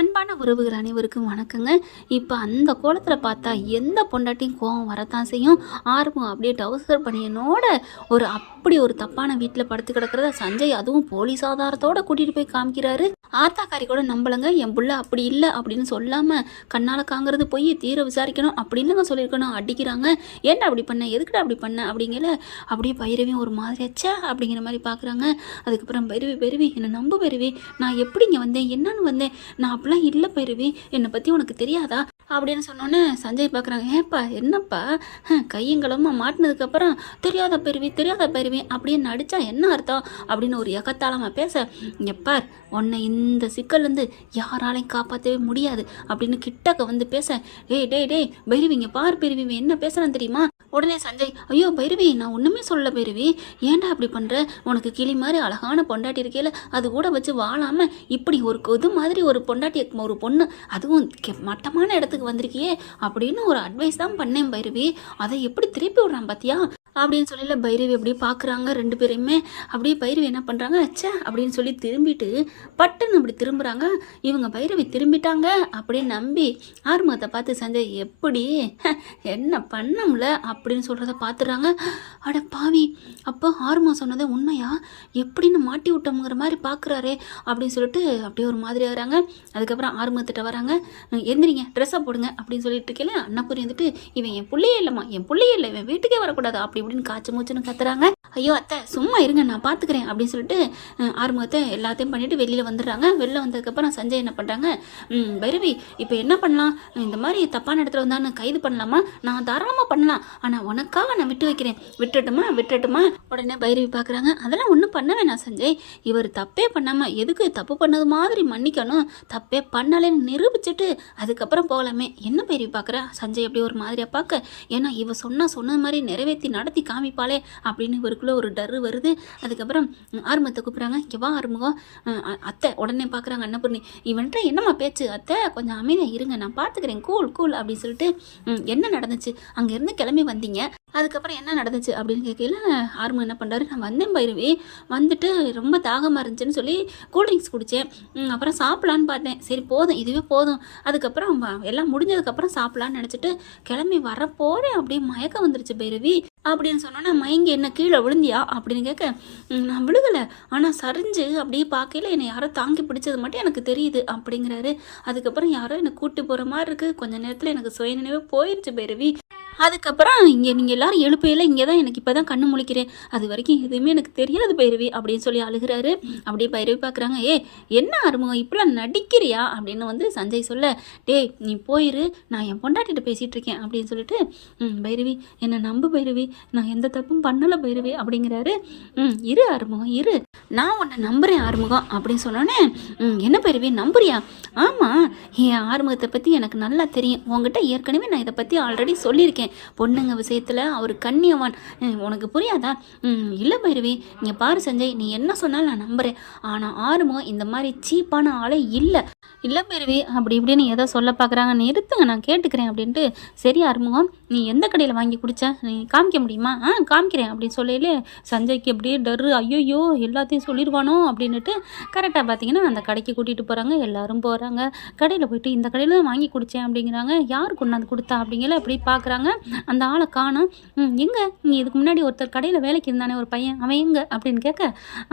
அன்பான உறவுகள் அனைவருக்கும் வணக்கங்க. இப்போ அந்த கோலத்தில் பார்த்தா எந்த பொண்டாட்டியும் கோவம் வரத்தான் செய்யும். ஆர்வம் அப்படியே டவுசர் பனியனோட அப்படி ஒரு தப்பான வீட்டில் படுத்து கிடக்கிறத சஞ்சய் அதுவும் போலீஸ் ஆதாரத்தோடு கூட்டிகிட்டு போய் காமிக்கிறாரு. ஆத்தாக்காரி கூட நம்பலங்க, என் புள்ள அப்படி இல்லை அப்படின்னு சொல்லாமல் கண்ணால் காங்கிறது போய் தீர விசாரிக்கணும் அப்படின்னு சொல்லியிருக்கணும். அடிக்கிறாங்க. ஏன்டா அப்படி பண்ண, எதுக்குடா அப்படி பண்ண அப்படிங்கிற அப்படியே பைரவியும் ஒரு மாதிரி ஆச்சா அப்படிங்கிற மாதிரி பார்க்குறாங்க. அதுக்கப்புறம் பைரவி என்னை நம்ப பைரவி, நான் எப்படிங்க வந்தேன், என்னன்னு வந்தேன், நான் அப்படிலாம் இல்லை பைரவி, என்னை பற்றி உனக்கு தெரியாதா அப்படின்னு சொன்னோன்னே சஞ்சய் பார்க்குறாங்க. ஏப்பா என்னப்பா கையங்களமாக மாட்டினதுக்கப்புறம் தெரியாத பைரவி அப்படின்னு நடித்தா என்ன அர்த்தம் அப்படின்னு ஒரு எகத்தாளமாக பேச, எப்பார் உன்னை இந்த சிக்கல்லேருந்து யாராலையும் காப்பாற்றவே முடியாது அப்படின்னு கிட்டக்க வந்து பேச, டேய் பைரவி இங்கே பார் பைரவி என்ன பேசுகிறான்னு தெரியுமா. உடனே சஞ்சய், ஐயோ பைரவி நான் ஒன்றுமே சொல்லலை பைரவி, ஏன்டா அப்படி பண்ணுற, உனக்கு கிளி மாதிரி அழகான பொண்டாட்டி இருக்கையில் அது கூட வச்சு வாழாமல் இப்படி ஒரு இது மாதிரி ஒரு பொண்டாட்டி ஒரு பொண்ணு அதுவும் மட்டமான இடத்துக்கு வந்திருக்கியே அப்படின்னு ஒரு அட்வைஸ் தான் பண்ணேன் பைரவி, அதை எப்படி திருப்பி விடுறான் பார்த்தியா அப்படின்னு சொல்லல. பைரவி அப்படியே பார்க்குறாங்க ரெண்டு பேரையுமே. அப்படியே பைரவி என்ன பண்ணுறாங்க, அச்சா அப்படின்னு சொல்லி திரும்பிட்டு பட்டுன்னு அப்படி திரும்புகிறாங்க. இவங்க பைரவி திரும்பிட்டாங்க அப்படின்னு நம்பி ஆறுமுகத்தை பார்த்து சஞ்சய் எப்படி என்ன பண்ணம்ல அப்படின்னு சொல்கிறத பார்த்துடுறாங்க. அட பாவி, அப்போ ஆறுமுகம் சொன்னதை உண்மையா எப்படின்னு மாட்டி விட்டோங்கிற மாதிரி பார்க்குறாரே அப்படின்னு சொல்லிட்டு அப்படியே ஒரு மாதிரி ஆகிறாங்க. அதுக்கப்புறம் ஆறுமுகத்திட்ட வராங்க. எந்திரிங்க, ட்ரெஸ்ஸை போடுங்க அப்படின்னு சொல்லிட்டு இருக்கல. அண்ணாபுரி வந்துட்டு இவன் என் பிள்ளையே இல்லைம்மா, என் பிள்ளையே இல்லை, இவன் வீட்டுக்கே வரக்கூடாது அப்படி இப்படின்னு காய்ச்சி மூச்சுன்னு கத்துறாங்க. ஐயோ அத்தை சும்மா இருங்க நான் பார்த்துக்கிறேன் அப்படின்னு சொல்லிட்டு ஆறுமுகத்தை எல்லாத்தையும் பண்ணிட்டு வெளியில் வந்துடுறாங்க. வெளில வந்ததுக்கப்புறம் சஞ்சய் என்ன பண்ணுறாங்க, பைரவி இப்போ என்ன பண்ணலாம், இந்த மாதிரி தப்பான இடத்துல வந்தான்னு கைது பண்ணலாமா, நான் தாராளமாக பண்ணலாம், ஆனால் உனக்காக நான் விட்டுட்டுமா. உடனே பைரவி பார்க்குறாங்க. அதெல்லாம் ஒன்றும் பண்ண வேணாம் சஞ்சய், இவர் தப்பே பண்ணாமல் எதுக்கு தப்பு பண்ணது மாதிரி மன்னிக்கணும், தப்பே பண்ணலைன்னு நிரூபிச்சுட்டு அதுக்கப்புறம் போகலாமே. என்ன பைரவி பார்க்குற சஞ்சய் அப்படி ஒரு மாதிரியாக பார்க்க, ஏன்னா இவ சொன்னது மாதிரி நிறைவேற்றி நடத்தி காமிப்பாளே அப்படின்னு இவருக்குள்ள ஒரு டரு வருது. அதுக்கப்புறம் ஆறுமுகத்தை கூப்பிட்றாங்க. இங்கே வா ஆறுமுகம். அத்தை உடனே பார்க்குறாங்க அன்னபூர்ணி, இவன்ட்ட என்னம்மா பேச்சு, அத்தை கொஞ்சம் அமைதியாக இருங்க நான் பார்த்துக்கிறேன், கூல் அப்படின்னு சொல்லிட்டு என்ன நடந்துச்சு, அங்கேருந்து கிளம்பி வந்தீங்க, அதுக்கப்புறம் என்ன நடந்துச்சு அப்படின்னு கேட்கல. ஆறுமுகம் என்ன பண்ணுறாரு, நான் வந்தேன் பைரவி, வந்துட்டு ரொம்ப தாகமாக இருந்துச்சுன்னு சொல்லி கூல்ட்ரிங்க்ஸ் குடித்தேன், அப்புறம் சாப்பிட்லான்னு பார்த்தேன், சரி போதும் இதுவே போதும், அதுக்கப்புறம் எல்லாம் முடிஞ்சதுக்கப்புறம் சாப்பிட்லான்னு நினச்சிட்டு கிளம்பி வரப்போறேன், அப்படியே மயக்கம் வந்துருச்சு பைரவி அப்படின்னு சொன்னோன்னா, மயங்கி என்ன கீழே விழுந்தியா அப்படின்னு கேட்க, நான் விழுகலை, ஆனால் சரிஞ்சு அப்படியே பார்க்கல என்னை யாரோ தாங்கி பிடிச்சது மட்டும் எனக்கு தெரியுது அப்படிங்கிறாரு. அதுக்கப்புறம் யாரோ என்னை கூட்டி போகிற மாதிரி இருக்குது, கொஞ்சம் நேரத்தில் எனக்கு சுயநினைவே போயிடுச்சு பைரவி, அதுக்கப்புறம் இங்கே நீங்கள் எல்லாரும் எழுப்பையில் இங்கே தான் எனக்கு இப்போ தான் கண்ணு முழிக்கிறேன், அது வரைக்கும் எதுவுமே எனக்கு தெரியாது பைரவி அப்படின்னு சொல்லி அழுகிறாரு. அப்படியே பைரவி பார்க்குறாங்க. என்ன ஆறுமுகம் இப்பெல்லாம் நடிக்கிறியா அப்படின்னு வந்து சஞ்சய் சொல்ல, டேய் நீ போயிரு, நான் என் பொண்டாட்டிகிட்ட பேசிகிட்டு இருக்கேன் அப்படின்னு சொல்லிட்டு, பைரவி என்னை நம்பு பைரவி, நான் எந்த தப்பும் பண்ணலை பைரவி அப்படிங்கிறாரு. இரு ஆறுமுகம் இரு, நான் உன்னை நம்புகிறேன் ஆறுமுகம் அப்படின்னு சொன்னோன்னே, என்ன பைரவி நம்புறியா, ஆமாம் என் ஆறுமுகத்தை பற்றி எனக்கு நல்லா தெரியும், உங்ககிட்ட ஏற்கனவே நான் இதை பற்றி ஆல்ரெடி சொல்லியிருக்கேன், பொண்ணுங்க விஷயத்தில் அவர் கண்ணியவான், உனக்கு புரியாதா, இல்லை பைரவி இங்கே பாரு சஞ்சய் நீ என்ன சொன்னாலும் நான் நம்புகிறேன், ஆனால் ஆறுமுகம் இந்த மாதிரி சீப்பான ஆளே இல்லை பைரவி அப்படி இப்படின்னு ஏதோ சொல்ல பார்க்குறாங்க, நிறுத்துங்க நான் கேட்டுக்கிறேன் அப்படின்ட்டு, சரி ஆறுமுகம் நீ எந்த கடையில் வாங்கி குடிச்ச நீ காமிக்க முடியுமா, காமிக்கிறேன் அப்படின்னு சொல்லலே சஞ்சய்க்கு அப்படியே டரு, ஐயோ எல்லாத்தையும் சொல்லிடுவானோ அப்படின்னுட்டு கரெக்டாக பார்த்தீங்கன்னா அந்த கடைக்கு கூட்டிகிட்டு போகிறாங்க. எல்லாரும் போகிறாங்க, கடையில் போயிட்டு இந்த கடையில் தான் வாங்கி குடித்தேன் அப்படிங்கிறாங்க. யார் கொண்டாந்து கொடுத்தா அப்படிங்கிற அப்படி பார்க்குறாங்க. அந்த ஆளை காணோம். எங்கே நீ இதுக்கு முன்னாடி ஒருத்தர் கடையில் வேலைக்கு இருந்தானே ஒரு பையன், அவன் எங்கே அப்படின்னு கேட்க,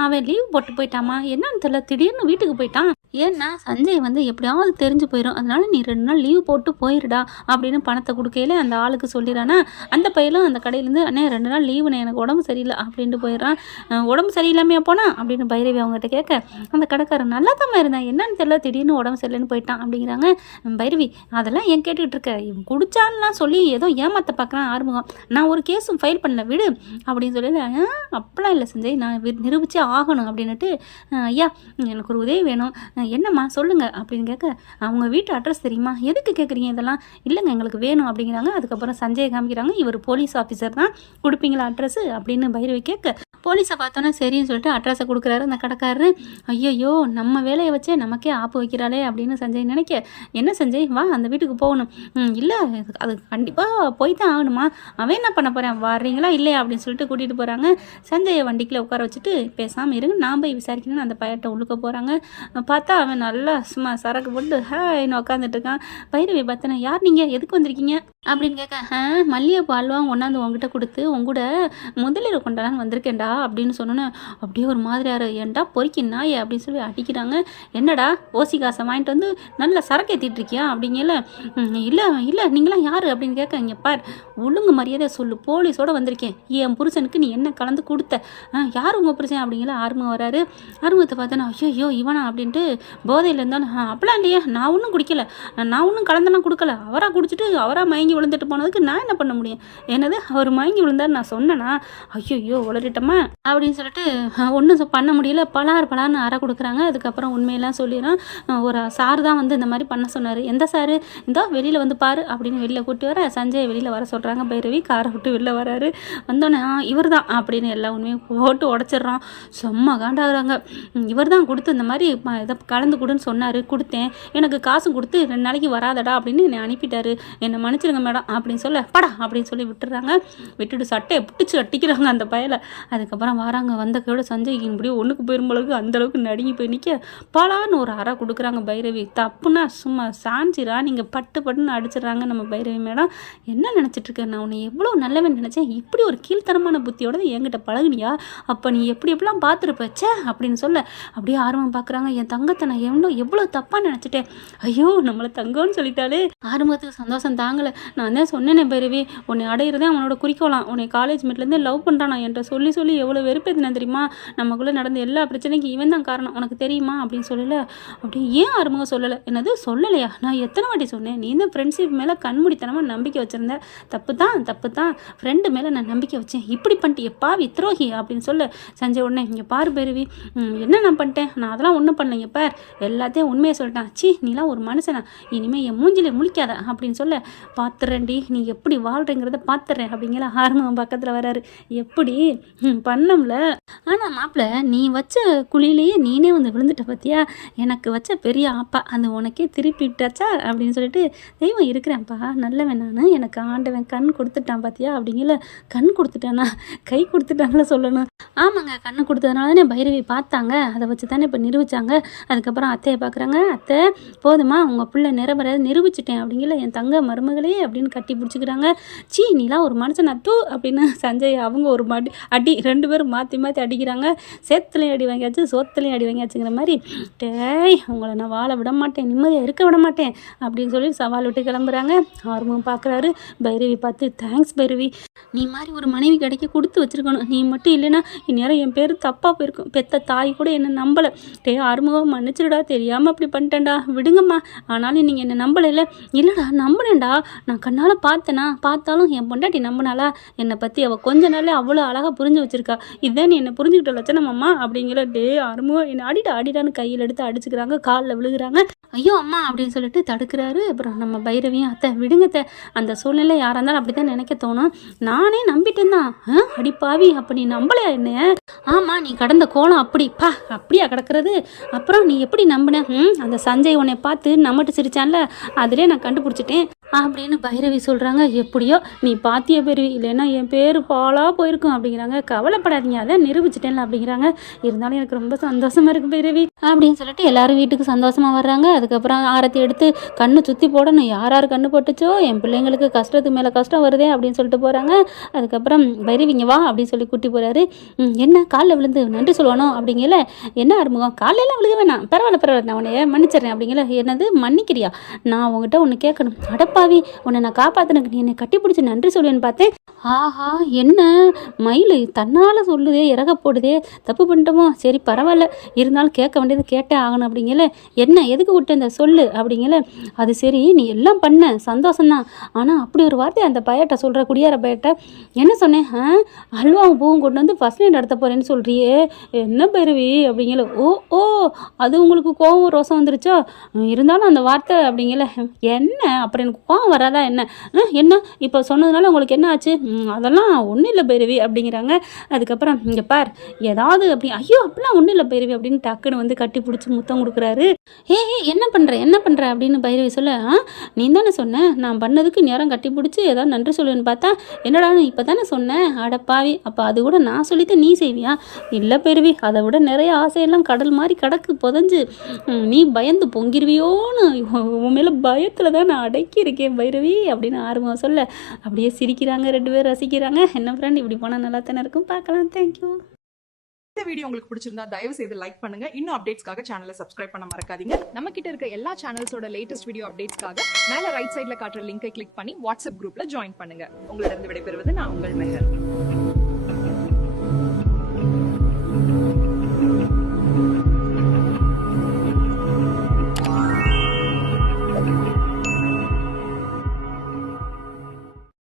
அவன் லீவ் போட்டு போயிட்டாமா, என்னன்னு தெரியல திடீர்னு வீட்டுக்கு போயிட்டான், ஏன்னா சஞ்சய் வந்து எப்படியாவது தெரிஞ்சு போயிடும், அதனால நீ 2 நாள் லீவ் போட்டு போயிடுடா அப்படின்னு பணத்தை கொடுக்கையில அந்த ஆளுக்கு சொல்லிடுறானா. அந்த பையலும் அந்த கடையிலேருந்து அண்ணே 2 நாள் லீவுண்ணே எனக்கு உடம்பு சரியில்லை அப்படின்ட்டு போயிடுறான். உடம்பு சரியில்லாமையா போனா அப்படின்னு பைரவி அவங்ககிட்ட கேட்க, அந்த கடைக்காரன் நல்லா தான் இருந்தேன், என்னன்னு தெரியல திடீர்னு உடம்பு சரியில்லைன்னு போயிட்டான் அப்படிங்கிறாங்க. பைரவி அதெல்லாம் ஏன் கேட்டுக்கிட்டு இருக்க, இவன் குடிச்சான்லாம் சொல்லி ஏதோ ஏமாத்த பார்க்குறான் ஆறுமுகம், நான் ஒரு கேஸும் ஃபைல் பண்ணல விடு அப்படின்னு சொல்லல. அப்படிலாம் இல்லை சஞ்சய் நான் நிரூபிச்சே ஆகணும் அப்படின்னுட்டு, ஐயா எனக்கு ஒரு உதவி வேணும், என்னம்மா சொல்லுங்கள் அப்படின்னு கேட்க, அவங்க வீட்டு அட்ரஸ் தெரியுமா, எதுக்கு கேட்குறீங்க இதெல்லாம், இல்லைங்க எங்களுக்கு வேணும் அப்படிங்கிறாங்க. அதுக்கப்புறம் சஞ்சய் காமிக்கிறாங்க, இவர் போலீஸ் ஆஃபீஸர் தான், கொடுப்பீங்களா அட்ரஸ் அப்படின்னு பைரவி கேட்க, போலீஸை பார்த்தோன்னே சரின்னு சொல்லிட்டு அட்ரஸை கொடுக்குறாரு அந்த கடைக்காரரு. ஐயையோ! நம்ம வேலையை வச்சே நமக்கே ஆப்பு வைக்கிறாளே அப்படின்னு சஞ்சய் நினைக்க, என்ன சஞ்சய் வா அந்த வீட்டுக்கு போகணும். இல்லை அது கண்டிப்பாக போய் தான் ஆகணுமா, அவன் என்ன பண்ண போகிறேன் வர்றீங்களா இல்லையா அப்படின்னு சொல்லிட்டு கூட்டிகிட்டு போகிறாங்க. சஞ்சயை வண்டிக்குள்ளே உட்கார வச்சுட்டு பேசாமல் இருங்க நான் போய் விசாரிக்கணும்னு அந்த பையட்ட உள்ளுக்க போகிறாங்க. பார்த்தா அவன் நல்லா சும்மா சரக்கு போட்டு இன்னும் உட்காந்துட்டு இருக்கான். பைரவி பார்த்தேன் யார் நீங்கள் எதுக்கு வந்திருக்கீங்க அப்படின்னு கேட்க, மல்லிகைப்பூ அல்வா கொண்டாந்து உங்ககிட்ட கொடுத்து உங்கூட முதலீடு கொண்டாடான்னு வந்திருக்கேன்டா அப்படின்னு சொன்னோன்னே அப்படியே ஒரு மாதிரியாரு ஏன்டா பொறுக்கி நாயே அப்படின்னு சொல்லி அடிக்கிறாங்க. என்னடா ஓசி காசை வாங்கிட்டு வந்து நல்ல சரக்கு ஏற்றிட்டு இருக்கியா அப்படிங்கல. இல்லை இல்லை நீங்களாம் யார் அப்படின்னு கேட்க, இங்கே பார் ஒழுங்கு மரியாதை சொல்லு போலீஸோடு வந்திருக்கேன், என் புருஷனுக்கு நீ என்ன கலந்து கொடுத்த, யார் உங்கள் புருஷன் அப்படிங்கிற ஆர்வம் வராரு. ஆர்வத்தை பார்த்தேன்னா ஐயோ இவனா அப்படின்ட்டு போதையில் இருந்தாலும் அப்படிலாம் இல்லையா நான் ஒன்றும் குடிக்கல, நான் ஒன்றும் கலந்தெல்லாம் கொடுக்கல, அவராக குடிச்சிட்டு அவராக மயங்கி விழுந்துட்டு போனதுக்கு நான் என்ன பண்ண முடியும், என்னது அவர் மயங்கி விழுந்தார் நான் சொன்னேன்னா, ஐயோ உளறிட்டோமா அப்படின்னு சொல்லிட்டு ஒன்றும் பண்ண முடியல. பலார்னு அரை கொடுக்குறாங்க. அதுக்கப்புறம் உண்மையெல்லாம் சொல்லிடுறான். ஒரு சார் தான் வந்து இந்த மாதிரி பண்ண சொன்னார். எந்த சாரு, இந்தோ வெளியில் வந்து பாரு அப்படின்னு வெளியில் கூட்டி வர சஞ்சய் வெளியில் வர சொல்கிறாங்க. பைரவி காரை விட்டு வெளில வராரு. வந்தோடனே இவர் தான் அப்படின்னு எல்லா உண்மையும் போட்டு உடச்சிட்றான். செம்ம காண்டாகிறாங்க. இவர் தான் கொடுத்து இந்த மாதிரி இதை கலந்து கொடுன்னு சொன்னார், கொடுத்தேன், எனக்கு காசும் கொடுத்து 2 நாளைக்கு வராதடா அப்படின்னு என்னை அனுப்பிட்டாரு, என்னை மன்னிச்சிருங்க மேடம் அப்படின்னு சொல்ல படா அப்படின்னு சொல்லி விட்டுறாங்க. விட்டுட்டு சட்டையை பிடிச்சி அட்டிக்கிறாங்க அந்த பயலை. அதுக்கப்புறம் வராங்க. வந்த கையோட சஞ்சய்க்கு இப்படியும் ஒன்றுக்கு போயிரும்பளவுக்கு அந்தளவுக்கு நடுங்கி போய் நிற்க பலான்னு ஒரு அறை கொடுக்குறாங்க. பைரவி தப்புனா சும்மா சாஞ்சிரா நீங்கள் பட்டுன்னு அடிச்சிடுறாங்க நம்ம பைரவி மேடம். என்ன நினச்சிட்ருக்கேன் நான் உன்னை எவ்வளோ நல்லவன் நினச்சேன், இப்படி ஒரு கீழ்த்தரமான புத்தியோட என்கிட்ட பழகுனியா, அப்போ நீ எப்படிலாம் பார்த்துருப்பச்சே அப்படின்னு சொல்ல அப்படியே ஆர்வம் பார்க்குறாங்க. என் தங்கத்தை நான் எவ்வளோ தப்பாக நினச்சிட்டேன், ஐயோ நம்மளை தங்கம்னு சொல்லிட்டாலே. ஆரம்பத்துக்கு சந்தோஷம் தாங்கலை. நான் தான் சொன்னேனே பைரவி உன்னை அடையிறதே அவனோட குறிக்கோலாம், உன்னை காலேஜ் மேட்லேருந்து லவ் பண்ணுறான் என்கிட்ட சொல்லி எவ்வளோ வெறுப்பேத்தினேன் தெரியுமா, நமக்குள்ளே நடந்த எல்லா பிரச்சனைக்கும் இவன் தான் காரணம் உனக்கு தெரியுமா அப்படின்னு சொல்லலை. அப்படி ஏன் ஆரம்பம் சொல்லலை, என்னது சொல்லலையா, நான் எத்தனை வாட்டி சொன்னேன், நீ தான் ஃப்ரெண்ட்ஷிப் மேலே கண்மூடித்தனமாக நம்பிக்கை வச்சுருந்தேன், தப்பு தான் ஃப்ரெண்டு மேலே நான் நம்பிக்கை வச்சேன், இப்படி பண்ணிட்டு எப்பாவி துரோகி அப்படின்னு சொல்ல சஞ்சய் உடனே இங்கே பாரு பைரவி என்ன நான் பண்ணிட்டேன், நான் அதெல்லாம் ஒன்றும் பண்ணலைங்க பார் எல்லாத்தையும் உண்மையை சொல்லிட்டான், சி நீலாம் ஒரு மனுஷனா, இனிமேல் என் மூஞ்சிலே முழிக்காத அப்படின்னு சொல்ல, பார்த்துறேன்டி நீ எப்படி வாழ்கிறேங்கிறத பார்த்துறேன் அப்படிங்கிற ஆரம்பம் பக்கத்தில் வராரு. எப்படி பண்ணம்ல, ஆனால் மாப்பிள்ளை நீ வச்ச குழியிலேயே நீனே வந்து விழுந்துட்ட பார்த்தியா, எனக்கு வச்ச பெரிய ஆப்பா அது உனக்கே திருப்பிட்டாச்சா அப்படின்னு சொல்லிட்டு, தெய்வம் இருக்கிறேன்ப்பா நல்லவன் நான், எனக்கு ஆண்டவன் கண் கொடுத்துட்டான் பார்த்தியா அப்படிங்கிற. கண் கொடுத்துட்டானா, கை கொடுத்துட்டாங்கள சொல்லணும். ஆமாங்க கண்ணு கொடுத்ததுனால தானே பைரவி பார்த்தாங்க, அதை வச்சு தானே இப்போ நிரூபித்தாங்க. அதுக்கப்புறம் அத்தையை பார்க்குறாங்க. அத்தை போதுமா உங்கள் பிள்ளை நிரூபிச்சிட்டேன் அப்படிங்கிற, என் தங்க மருமகளே அப்படின்னு கட்டி பிடிச்சிக்கிறாங்க. சீ நீலாம் ஒரு மனுஷன் அத்து அப்படின்னு சஞ்சய் அவங்க ஒரு அடி 2 பேரும் மாற்றி அடிக்கிறாங்க. சேத்துலையும் அடி வாங்கியாச்சு சோத்துலையும் அடி வாங்கியாச்சுங்கிற மாதிரி, டேய் உங்களை நான் வாழ விட மாட்டேன், நிம்மதியாக இருக்க விட மாட்டேன் அப்படின்னு சொல்லி சவால் விட்டு கிளம்புறாங்க. ஆர்வம் பார்க்குறாரு. பைரவி பார்த்து தேங்க்ஸ் பைரவி, நீ மாதிரி ஒரு மனைவி கிடைக்க கொடுத்து வச்சுருக்கணும், நீ மட்டும் இல்லைன்னா இந்நேரம் என் பேர் தப்பாக போயிருக்கும், பெத்த தாய் கூட என்னை நம்பலை, ஆறுமுகம் மன்னிச்சிடுடா தெரியாமல் அப்படி பண்ணிட்டேன்டா விடுங்கம்மா, ஆனாலும் நீங்கள் என்னை நம்பலை இல்லைடா நம்பினேன்டா, நான் கண்ணால் பார்த்தாலும் என் பொண்டாட்டி நம்பினாலா, என்னை பற்றி அவள் கொஞ்ச நாளே அவ்வளோ அழகாக புரிஞ்சு வச்சுருக்கா, இதான் நீ என்னை புரிஞ்சுக்கிட்ட லட்சணம்மா அப்படிங்கிற. ஆறுமுகம் என்னை அடிடான்னு கையில் எடுத்து அடிச்சுக்கிறாங்க, காலில் விழுகிறாங்க. ஐயோ அம்மா அப்படின்னு சொல்லிட்டு தடுக்கிறாரு. அப்புறம் நம்ம பைரவியும் அத்தை விடுங்கத்தை, அந்த சூழ்நிலை யாராக இருந்தாலும் அப்படி தான் நினைக்க தோணும், நானே நம்பிட்டேன் தான். அடிப்பாவி அப்போ நீ நம்பலையா என்னைய, ஆமாம் நீ கடந்த கோலம் அப்படியா கிடக்கிறது, அப்புறம் நீ எப்படி நம்பின, அந்த சஞ்சய் உன்னை பார்த்து நம்மட்டு சிரிச்சான்ல அதிலே நான் கண்டுபிடிச்சிட்டேன் அப்படின்னு பைரவி சொல்கிறாங்க. எப்படியோ நீ பாத்திய பைரவி, இல்லைன்னா என் பேர் பாலாக போயிருக்கும் அப்படிங்கிறாங்க. கவலைப்படாதீங்க அதான் நிரூபிச்சிட்டேன்ல அப்படிங்கிறாங்க. இருந்தாலும் எனக்கு ரொம்ப சந்தோஷமாக இருக்குது பைரவி அப்படின்னு சொல்லிட்டு எல்லாரும் வீட்டுக்கு சந்தோஷமாக வர்றாங்க. அதுக்கப்புறம் ஆரத்தி எடுத்து கண்ணு சுற்றி போடணும், யார் கண்ணு போட்டுச்சோ என் பிள்ளைங்களுக்கு கஷ்டத்துக்கு மேலே கஷ்டம் வருதே அப்படின்னு சொல்லிட்டு போகிறாங்க. அதுக்கப்புறம் பைரவிங்க வா அப்படின்னு சொல்லி கூட்டி போகிறாரு. என்ன காலில் விழுந்து நன்றி சொல்லுவானோ அப்படிங்கல, என்ன ஆறுமுகம் காலையெல்லாம் விழுக வேணாம், பரவாயில்ல நான் உன்னைய மன்னிச்சிடறேன் அப்படிங்கல. என்னது மன்னிக்கிறியா, நான் உங்ககிட்ட ஒன்று கேட்கணும், அடப்பாவி உன்னை நான் காப்பாற்றினக்கு நீ என்னை கட்டி பிடிச்சி நன்றி சொல்லுவேன்னு பார்த்தேன், ஆஹா என்ன மயில் தன்னால் சொல்லுதே இறக போடுதே, தப்பு பண்ணிட்டோமோ, சரி பரவாயில்ல இருந்தாலும் கேட்க வேண்டியது கேட்டே ஆகணும் அப்படிங்கல. என்ன எதுக்கு விட்டு இந்த சொல்லு அப்படிங்கல. அது சரி நீ எல்லாம் பண்ண சந்தோஷம்தான், ஆனால் அப்படி ஒரு வார்த்தை அந்த பையட்ட சொல்கிற குடியார பையட்ட என்ன சொன்னேன், அல்வாவும் பூவும் கொண்டு வந்து ஃபஸ்ட் நைட் நடத்த போகிறேன்னு சொல்கிறியே என்ன பைரவி அப்படிங்கல. ஓ அது உங்களுக்கு கோவம் ரோசம் வந்துருச்சோ, இருந்தாலும் அந்த வார்த்தை அப்படிங்கல. என்ன அப்புறம் எனக்கு கோவம் வராதா என்ன என்ன இப்போ சொன்னதுனால உங்களுக்கு என்ன ஆச்சு? அதெல்லாம் ஒன்றும் இல்லை பைரவி அப்படிங்கிறாங்க. அதுக்கப்புறம் இங்கே பார் ஏதாவது அப்படி ஐயோ அப்படிலாம் ஒன்றும் இல்லை பைரவி அப்படின்னு டக்குன்னு வந்து கட்டி பிடிச்சி முத்தம் கொடுக்குறாரு. என்ன பண்ணுற அப்படின்னு பைரவி சொல்ல, நீ தானே சொன்ன நான் பண்ணதுக்கு நேரம் கட்டி பிடிச்சி ஏதாவது நன்றி சொல்லுன்னு பார்த்தா என்னடா இப்போ தானே சொன்னேன், அடப்பாவி அப்போ அது கூட நான் சொல்லித்தான் நீ செய்வியா? இல்லை பைரவி அதை விட நிறைய ஆசையெல்லாம் கடல் மாதிரி கிடக்கு புதஞ்சு, நீ பயந்து பொங்கிருவியோன்னு உன் மேலே பயத்தில் தான் நான் அடக்கி இருக்கேன் பைரவி அப்படின்னு ஆர்வம் சொல்ல அப்படியே சிரிக்கிறாங்க, 2 பேரும் ரசிக்கிறாங்க. என்ன ஃப்ரெண்ட் இப்படி போனால் நல்லா தானே இருக்கும், பார்க்கலாம். தேங்க்யூ. இந்த வீடியோ உங்களுக்கு பிடிச்சிருந்தா தயவு செய்து லைக் பண்ணுங்க. இன்னும் அப்டேட்ஸ்க்காக சேனலை சப்ஸ்கிரைப் பண்ண மறக்காதீங்க. நம்ம கிட்ட இருக்க எல்லா சேனல்ஸோட லேட்டஸ்ட் வீடியோ அப்டேட்ஸ்க்காக மேல ரைட் சைடுல காட்டுற லிங்கை கிளிக் பண்ணி வாட்ஸ்அப் குரூப்ல ஜாயின் பண்ணுங்க. உங்களிடம் விடைபெறுவது நான் உங்கள் மெஹர்.